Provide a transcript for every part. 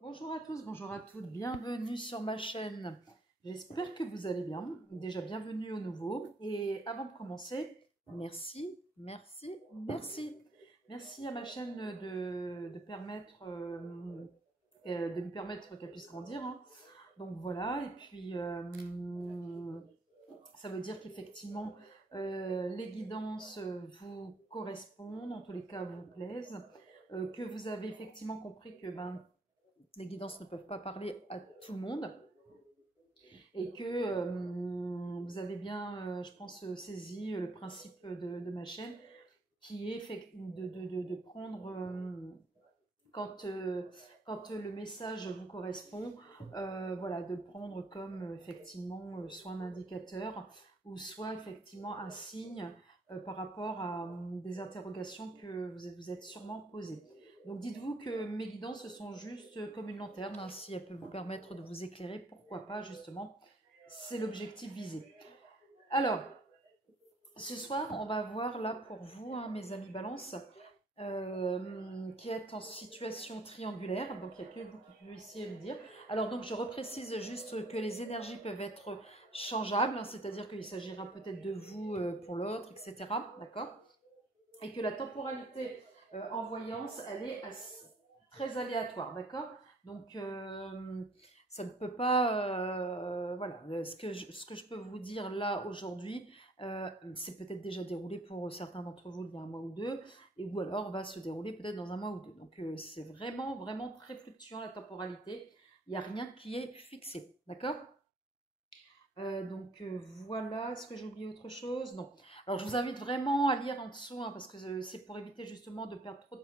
Bonjour à tous, bonjour à toutes, bienvenue sur ma chaîne. J'espère que vous allez bien. Déjà, bienvenue au nouveau. Et avant de commencer, merci, merci, merci. Merci à ma chaîne de me permettre qu'elle puisse grandir, hein. Donc voilà, et puis ça veut dire qu'effectivement, les guidances vous correspondent, en tous les cas vous plaisent, que vous avez effectivement compris que les guidances ne peuvent pas parler à tout le monde et que vous avez bien, je pense, saisi le principe de ma chaîne qui est de prendre, quand, quand le message vous correspond, voilà, de prendre comme effectivement soit un indicateur ou soit effectivement un signe par rapport à des interrogations que vous êtes sûrement posées. Donc dites-vous que mes guidances ce sont juste comme une lanterne, hein, si elle peut vous permettre de vous éclairer, pourquoi pas justement, c'est l'objectif visé. Alors, ce soir, on va voir là pour vous, hein, mes amis Balance, qui est en situation triangulaire, donc il n'y a que vous qui puissiez le dire. Alors donc je reprécise juste que les énergies peuvent être changeables, hein, c'est-à-dire qu'il s'agira peut-être de vous pour l'autre, etc. D'accord? Et que la temporalité en voyance, elle est très aléatoire, d'accord? Donc ça ne peut pas, voilà, ce que je peux vous dire là aujourd'hui, c'est peut-être déjà déroulé pour certains d'entre vous il y a un mois ou deux, ou alors va se dérouler peut-être dans un mois ou deux. Donc c'est vraiment, vraiment très fluctuant la temporalité. Il n'y a rien qui est fixé, d'accord? Donc voilà, est-ce que j'ai oublié autre chose? Non. Alors je vous invite vraiment à lire en dessous, hein, parce que c'est pour éviter justement de perdre trop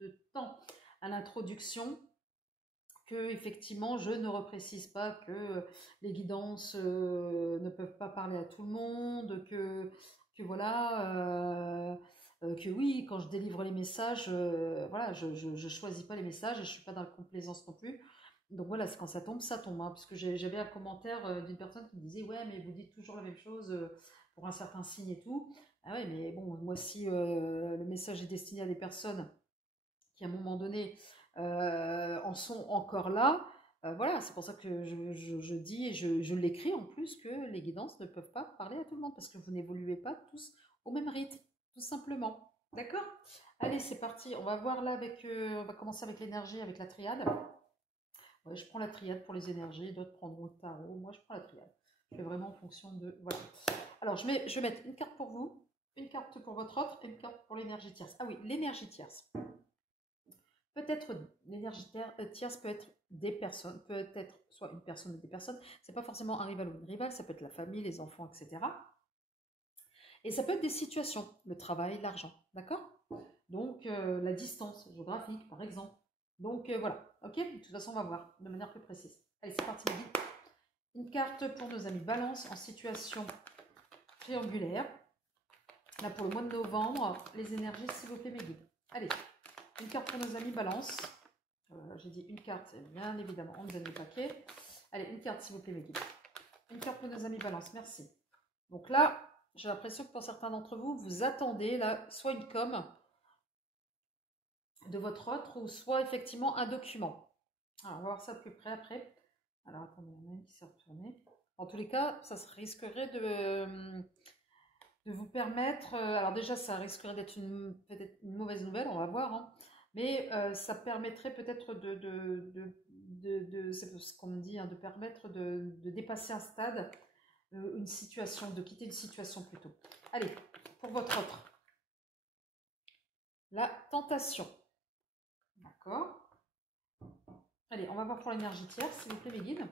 de temps à l'introduction, que effectivement je ne reprécise pas que les guidances ne peuvent pas parler à tout le monde, que voilà, que oui, quand je délivre les messages, voilà, je choisis pas les messages et je suis pas dans la complaisance non plus. Donc voilà, c'est quand ça tombe, hein, puisque j'avais un commentaire d'une personne qui me disait ouais, mais vous dites toujours la même chose pour un certain signe et tout. Ah ouais, mais bon, moi si le message est destiné à des personnes qui à un moment donné en sont encore là, voilà, c'est pour ça que je dis et je l'écris en plus que les guidances ne peuvent pas parler à tout le monde parce que vous n'évoluez pas tous au même rythme, tout simplement. D'accord? Allez, c'est parti. On va voir là avec, on va commencer avec l'énergie, avec la triade. Ouais, je prends la triade pour les énergies, d'autres prendront le tarot. Moi, je prends la triade. Je fais vraiment en fonction de. Voilà. Alors, je vais mettre une carte pour vous, une carte pour votre autre et une carte pour l'énergie tierce. Ah oui, l'énergie tierce. Peut-être l'énergie tierce peut être des personnes, peut être soit une personne ou des personnes. C'est pas forcément un rival ou une rivale, ça peut être la famille, les enfants, etc. Et ça peut être des situations, le travail, l'argent, d'accord? Donc la distance géographique, par exemple. Donc voilà, ok? De toute façon, on va voir de manière plus précise. Allez, c'est parti, Maggie. Une carte pour nos amis Balance en situation triangulaire. Là, pour le mois de novembre, les énergies, s'il vous plaît, mes guides. Allez, une carte pour nos amis Balance. J'ai dit une carte, bien évidemment, on nous donne le paquet. Allez, une carte, s'il vous plaît, mes guides. Une carte pour nos amis Balance, merci. Donc là, j'ai l'impression que pour certains d'entre vous, vous attendez là, soit une com de votre autre, ou soit effectivement un document. Alors, on va voir ça de plus près après. Alors, attendez, il y en a une qui s'est retournée. En tous les cas, ça risquerait de vous permettre, alors déjà ça risquerait d'être peut-être une mauvaise nouvelle, on va voir, hein, mais ça permettrait peut-être c'est ce qu'on me dit, hein, de permettre de dépasser un stade, une situation, de quitter une situation plutôt. Allez, pour votre autre, la tentation, d'accord. Allez, on va voir pour l'énergie tierce, s'il vous plaît mes guides.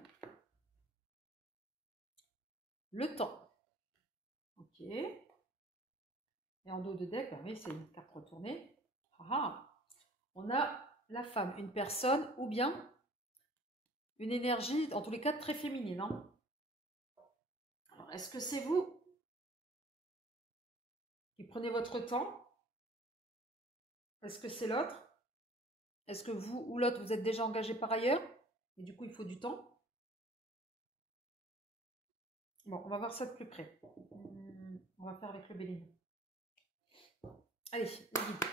Le temps, ok. Et en dos de deck, oui, c'est une carte retournée. On a la femme, une personne ou bien une énergie, en tous les cas, très féminine. Hein. Alors, est-ce que c'est vous qui prenez votre temps? Est-ce que c'est l'autre? Est-ce que vous ou l'autre, vous êtes déjà engagé par ailleurs? Et du coup, il faut du temps. Bon, on va voir ça de plus près. On va faire avec le Béline. Allez, les guides.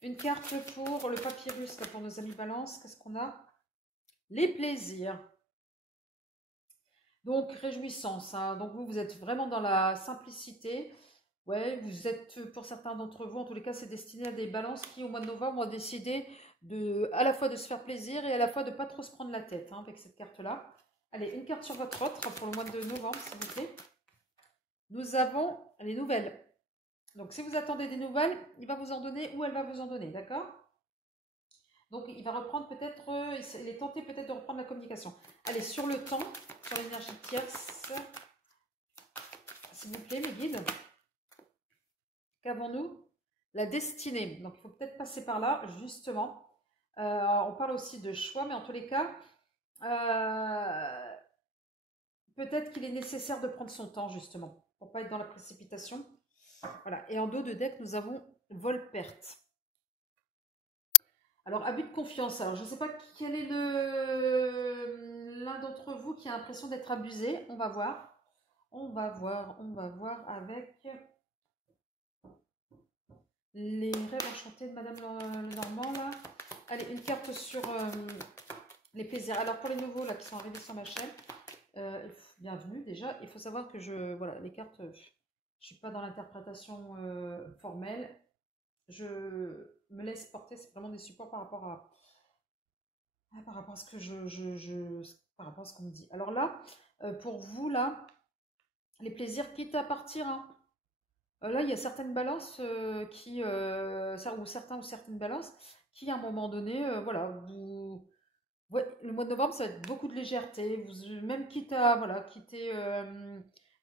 Une carte pour le papyrus, là, pour nos amis balance. Qu'est-ce qu'on a? Les plaisirs. Donc, réjouissance. Hein. Donc, vous êtes vraiment dans la simplicité. Ouais, vous êtes, pour certains d'entre vous, en tous les cas, c'est destiné à des balances qui, au mois de novembre, ont décidé à la fois de se faire plaisir et à la fois de ne pas trop se prendre la tête hein, avec cette carte-là. Allez, une carte sur votre autre pour le mois de novembre, s'il vous plaît. Nous avons les nouvelles. Donc, si vous attendez des nouvelles, il va vous en donner ou elle va vous en donner, d'accord? Donc, il va reprendre peut-être, il est tenté peut-être de reprendre la communication. Allez, sur le temps, sur l'énergie tierce, s'il vous plaît, mes guides. Qu'avons-nous? La destinée. Donc, il faut peut-être passer par là, justement. On parle aussi de choix, mais en tous les cas, peut-être qu'il est nécessaire de prendre son temps, justement, pour ne pas être dans la précipitation. Voilà. Et en dos de deck, nous avons vol-perte. Alors, abus de confiance. Alors, je ne sais pas quel est l'un d'entre vous qui a l'impression d'être abusé. On va voir. On va voir avec les rêves enchantés de Madame Lenormand, là. Allez, une carte sur les plaisirs. Alors, pour les nouveaux, là, qui sont arrivés sur ma chaîne, bienvenue, déjà. Il faut savoir que voilà, les cartes, je ne suis pas dans l'interprétation formelle. Je me laisse porter, c'est vraiment des supports par rapport à ce que par rapport à ce qu'on me dit. Alors là, pour vous, là, les plaisirs, quitte à partir, hein, là, il y a certaines balances ou certains ou certaines balances qui, à un moment donné, voilà, ouais, le mois de novembre, ça va être beaucoup de légèreté. Même quitte à voilà, quitter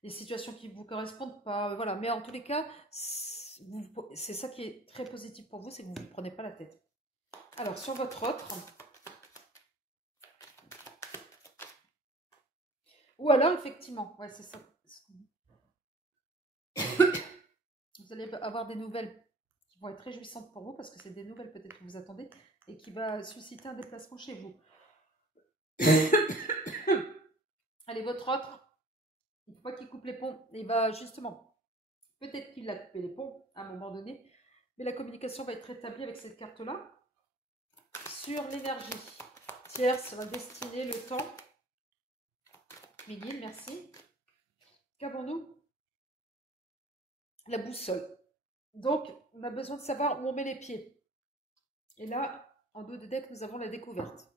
les situations qui ne vous correspondent pas, voilà. Mais en tous les cas, c'est ça qui est très positif pour vous, c'est que vous ne vous prenez pas la tête. Alors, sur votre autre, ou alors, effectivement, ouais, c'est ça. Vous allez avoir des nouvelles qui vont être réjouissantes pour vous, parce que c'est des nouvelles peut-être que vous attendez, et qui va susciter un déplacement chez vous. Allez, votre autre, il ne faut pas qu'il coupe les ponts. Et bah justement, peut-être qu'il a coupé les ponts à un moment donné, mais la communication va être rétablie avec cette carte-là. Sur l'énergie tierce, la destinée, le temps. Miguel, merci. Qu'avons-nous? La boussole. Donc, on a besoin de savoir où on met les pieds. Et là, en dos de deck, nous avons la découverte.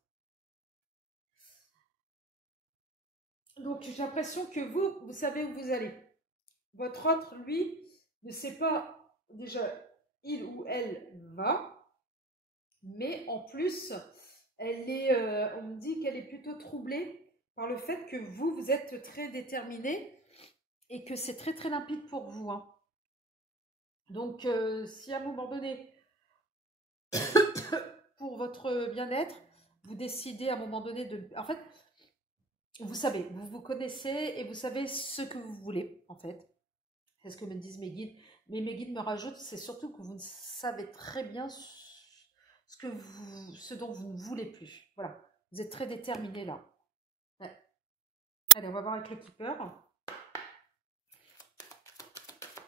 Donc, j'ai l'impression que vous savez où vous allez. Votre autre, lui, ne sait pas déjà il ou elle va, mais en plus, on me dit qu'elle est plutôt troublée par le fait que vous êtes très déterminé et que c'est très très limpide pour vous. Hein. Donc, si à un moment donné, pour votre bien-être, vous décidez à un moment donné de... En fait, vous savez, vous vous connaissez et vous savez ce que vous voulez, en fait. C'est ce que me disent mes guides. Mais mes guides me rajoutent, c'est surtout que vous savez très bien ce dont vous ne voulez plus. Voilà, vous êtes très déterminé là. Ouais. Allez, on va voir avec le Keeper.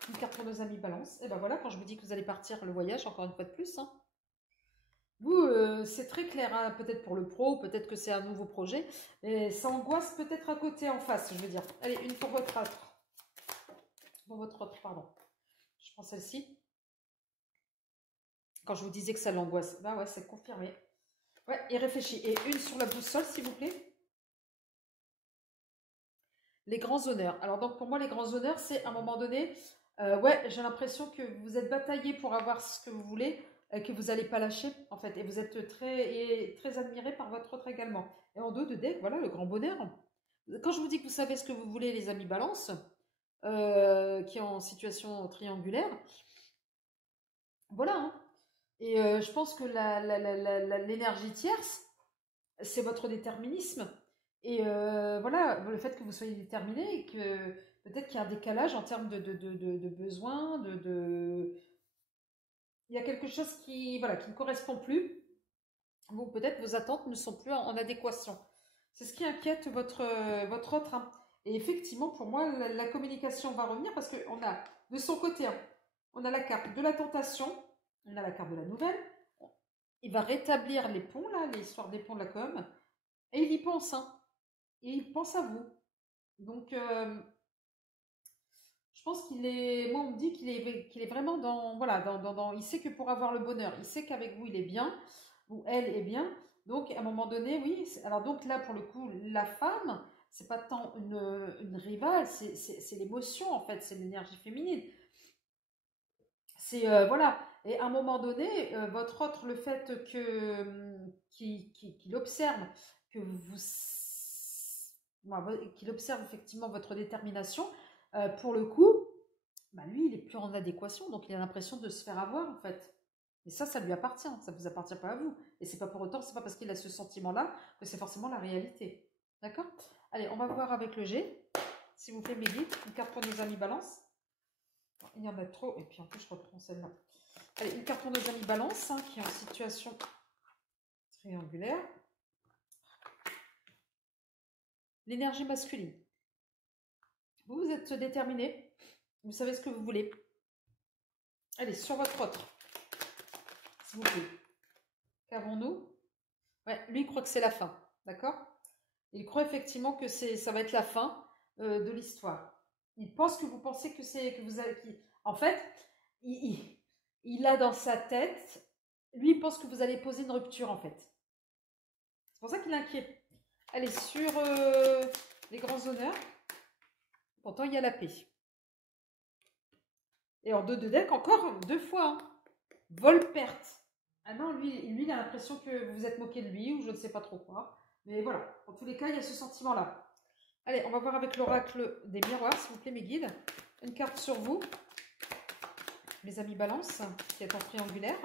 Une carte pour nos amis balance. Et ben voilà, quand je vous dis que vous allez partir le voyage, encore une fois de plus. Hein. Vous, c'est très clair, hein, peut-être pour le pro, peut-être que c'est un nouveau projet. Et ça angoisse peut-être à côté, en face, je veux dire. Allez, une pour votre autre. Pour votre autre, pardon. Je prends celle-ci. Quand je vous disais que ça l'angoisse. Bah ouais, c'est confirmé. Ouais, et réfléchis. Et une sur la boussole, s'il vous plaît. Les grands honneurs. Alors donc pour moi, les grands honneurs, c'est à un moment donné, ouais, j'ai l'impression que vous êtes bataillé pour avoir ce que vous voulez, que vous n'allez pas lâcher, en fait. Et vous êtes très admiré par votre autre également. Et en dos de deck, voilà, le grand bonheur. Quand je vous dis que vous savez ce que vous voulez, les amis balance, qui est en situation triangulaire, voilà. Hein. Et je pense que l'énergie tierce, c'est votre déterminisme. Et voilà, le fait que vous soyez déterminé et que peut-être qu'il y a un décalage en termes de besoins, il y a quelque chose qui, voilà, qui ne correspond plus. Ou peut-être vos attentes ne sont plus en adéquation. C'est ce qui inquiète votre autre. Hein. Et effectivement, pour moi, la communication va revenir parce qu'on a de son côté, hein, On a la carte de la tentation, on a la carte de la nouvelle. Il va rétablir les ponts, là, l'histoire des ponts de la com. Et il y pense, hein. Et il pense à vous. Donc, je pense qu'il est. Moi, on me dit qu'il est vraiment dans. Voilà, il sait que pour avoir le bonheur, il sait qu'avec vous, il est bien, ou elle est bien. Donc, à un moment donné, oui. Alors, donc là, pour le coup, la femme, c'est pas tant une rivale, c'est l'émotion, en fait, c'est l'énergie féminine. C'est voilà. Et à un moment donné, votre autre, le fait que qu'il observe que vous, qu'il observe effectivement votre détermination, pour le coup, bah lui, il est plus en adéquation, donc il a l'impression de se faire avoir en fait. Et ça lui appartient, ça ne vous appartient pas à vous. Et c'est pas pour autant, c'est pas parce qu'il a ce sentiment-là que c'est forcément la réalité. D'accord? Allez, on va voir avec le G. S'il vous plaît, mes guides, une carte pour nos amis balance. Il y en a trop, et puis en plus, je reprends celle-là. Allez, une carte pour nos amis balance, hein, qui est en situation triangulaire. L'énergie masculine. Vous êtes déterminé, vous savez ce que vous voulez. Allez, sur votre autre, s'il vous plaît. Qu'avons-nous? Ouais, lui, il croit que c'est la fin, d'accord? Il croit effectivement que ça va être la fin de l'histoire. Il pense que vous pensez que c'est que vous avez. En fait, il a dans sa tête, lui, il pense que vous allez poser une rupture en fait. C'est pour ça qu'il est inquiet. Allez, sur les grands honneurs, pourtant il y a la paix. Et en 2 de deck, encore 2 fois. Hein. Vol-perte. Ah non, lui, il a l'impression que vous vous êtes moqué de lui ou je ne sais pas trop quoi. Mais voilà, en tous les cas, il y a ce sentiment-là. Allez, on va voir avec l'oracle des miroirs, s'il vous plaît, mes guides. Une carte sur vous, mes amis balance, qui est en triangulaire.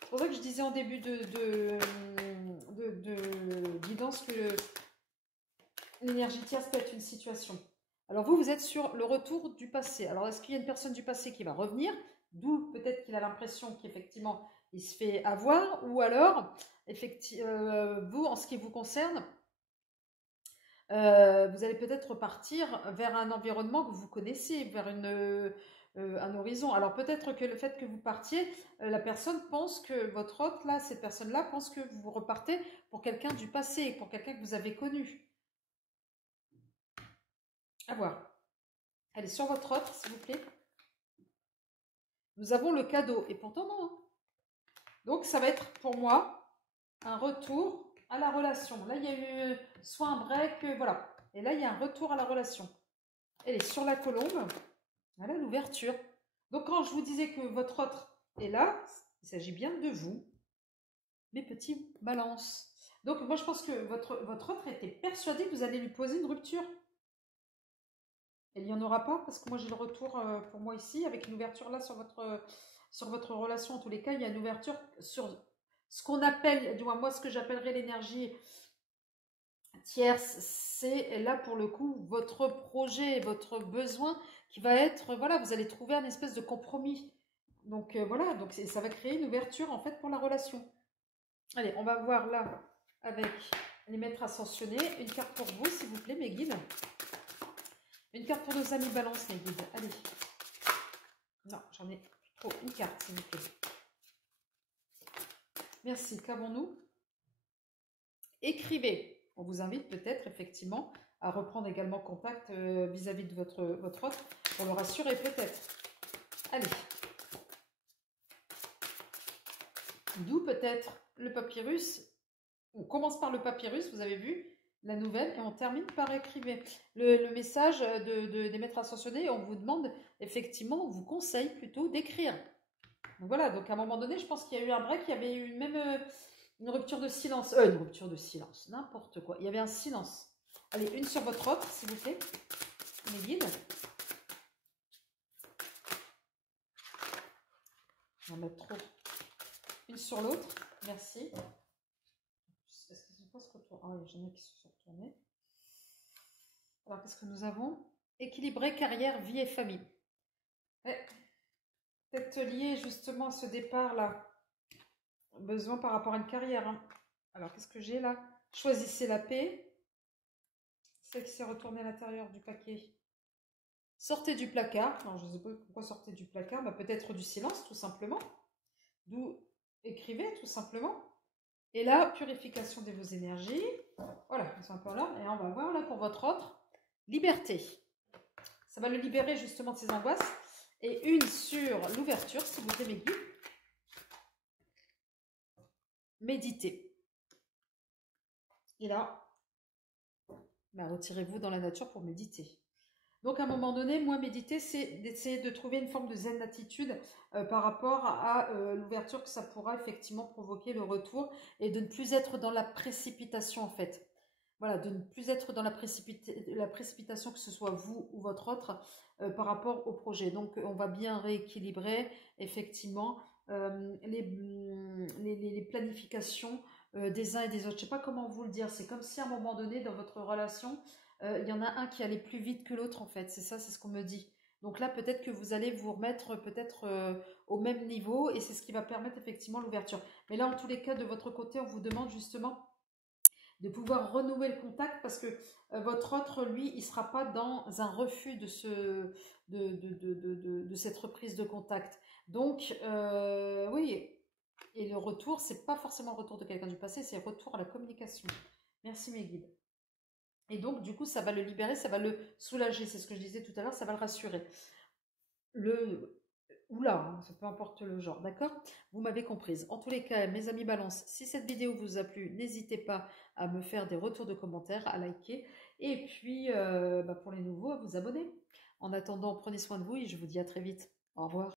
C'est pour ça que je disais en début de guidance que l'énergie tierce peut être une situation. Alors vous êtes sur le retour du passé. Alors est-ce qu'il y a une personne du passé qui va revenir? D'où peut-être qu'il a l'impression qu'effectivement il se fait avoir. Ou alors, vous, en ce qui vous concerne, vous allez peut-être repartir vers un environnement que vous connaissez, vers un horizon. Alors peut-être que le fait que vous partiez, la personne pense que votre hôte, là, cette personne-là pense que vous repartez pour quelqu'un du passé, pour quelqu'un que vous avez connu. À voir. Allez, sur votre autre, s'il vous plaît. Nous avons le cadeau. Et pourtant, non. Hein. Donc, ça va être pour moi un retour à la relation. Là, il y a eu soit un break, voilà. Et là, il y a un retour à la relation. Elle est sur la colombe. Voilà l'ouverture. Donc, quand je vous disais que votre autre est là, il s'agit bien de vous, mes petits balances. Donc, moi, je pense que votre autre était persuadé que vous allez lui poser une rupture. Il n'y en aura pas parce que moi j'ai le retour pour moi ici avec une ouverture là sur votre relation. En tous les cas, il y a une ouverture sur ce qu'on appelle, du moins moi ce que j'appellerais l'énergie tierce. C'est là pour le coup votre projet, votre besoin qui va être, voilà, vous allez trouver un espèce de compromis. Donc voilà, donc ça va créer une ouverture en fait pour la relation. Allez, on va voir là avec les maîtres ascensionnés. Une carte pour vous s'il vous plaît mes guides. Une carte pour nos amis balance, mes guides. Allez. Non, j'en ai trop. Une carte, s'il vous plaît. Merci. Qu'avons-nous? Écrivez. On vous invite peut-être, effectivement, à reprendre également contact vis-à-vis de votre hôte pour le rassurer, peut-être. Allez. D'où peut-être le papyrus. On commence par le papyrus, vous avez vu la nouvelle, et on termine par écrivez. Le message des maîtres ascensionnés, on vous demande, effectivement, on vous conseille plutôt d'écrire. Donc voilà, donc à un moment donné, je pense qu'il y a eu un break, il y avait eu même une rupture de silence. Une rupture de silence, n'importe quoi. Il y avait un silence. Allez, une sur votre autre, s'il vous plaît. Mes guides. On va mettre trop. Une sur l'autre. Merci. Est-ce qu'ils ne se retourner? Ah oui, j'en ai qui se sont retournés. Alors, qu'est-ce que nous avons? Équilibrer carrière, vie et famille. Peut-être lié justement à ce départ-là. Besoin par rapport à une carrière. Hein. Alors, qu'est-ce que j'ai là? Choisissez la paix. Celle qui s'est retournée à l'intérieur du paquet. Sortez du placard. Alors, je ne sais pas pourquoi sortez du placard. Bah, peut-être du silence, tout simplement. D'où écrivez, tout simplement. Et là, purification de vos énergies. Voilà, ils sont encore là. Et on va voir là pour votre autre. Liberté. Ça va le libérer justement de ses angoisses. Et une sur l'ouverture, si vous aimez guide. Méditez. Et là, bah, retirez-vous dans la nature pour méditer. Donc à un moment donné, moi méditer, c'est d'essayer de trouver une forme de zen attitude par rapport à l'ouverture que ça pourra effectivement provoquer le retour et de ne plus être dans la précipitation en fait. Voilà, de ne plus être dans la précipitation, que ce soit vous ou votre autre, par rapport au projet. Donc on va bien rééquilibrer effectivement les planifications des uns et des autres. Je ne sais pas comment vous le dire, c'est comme si à un moment donné dans votre relation, il y en a un qui allait plus vite que l'autre en fait, c'est ça, c'est ce qu'on me dit. Donc là, peut-être que vous allez vous remettre peut-être au même niveau et c'est ce qui va permettre effectivement l'ouverture. Mais là, en tous les cas, de votre côté, on vous demande justement de pouvoir renouer le contact parce que votre autre, lui, il ne sera pas dans un refus de cette reprise de contact. Donc, oui, et le retour, c'est pas forcément le retour de quelqu'un du passé, c'est le retour à la communication. Merci mes guides. Et donc, du coup, ça va le libérer, ça va le soulager. C'est ce que je disais tout à l'heure, ça va le rassurer. Oula, hein, peu importe le genre, d'accord? Vous m'avez comprise. En tous les cas, mes amis balance, si cette vidéo vous a plu, n'hésitez pas à me faire des retours de commentaires, à liker. Et puis, pour les nouveaux, à vous abonner. En attendant, prenez soin de vous et je vous dis à très vite. Au revoir.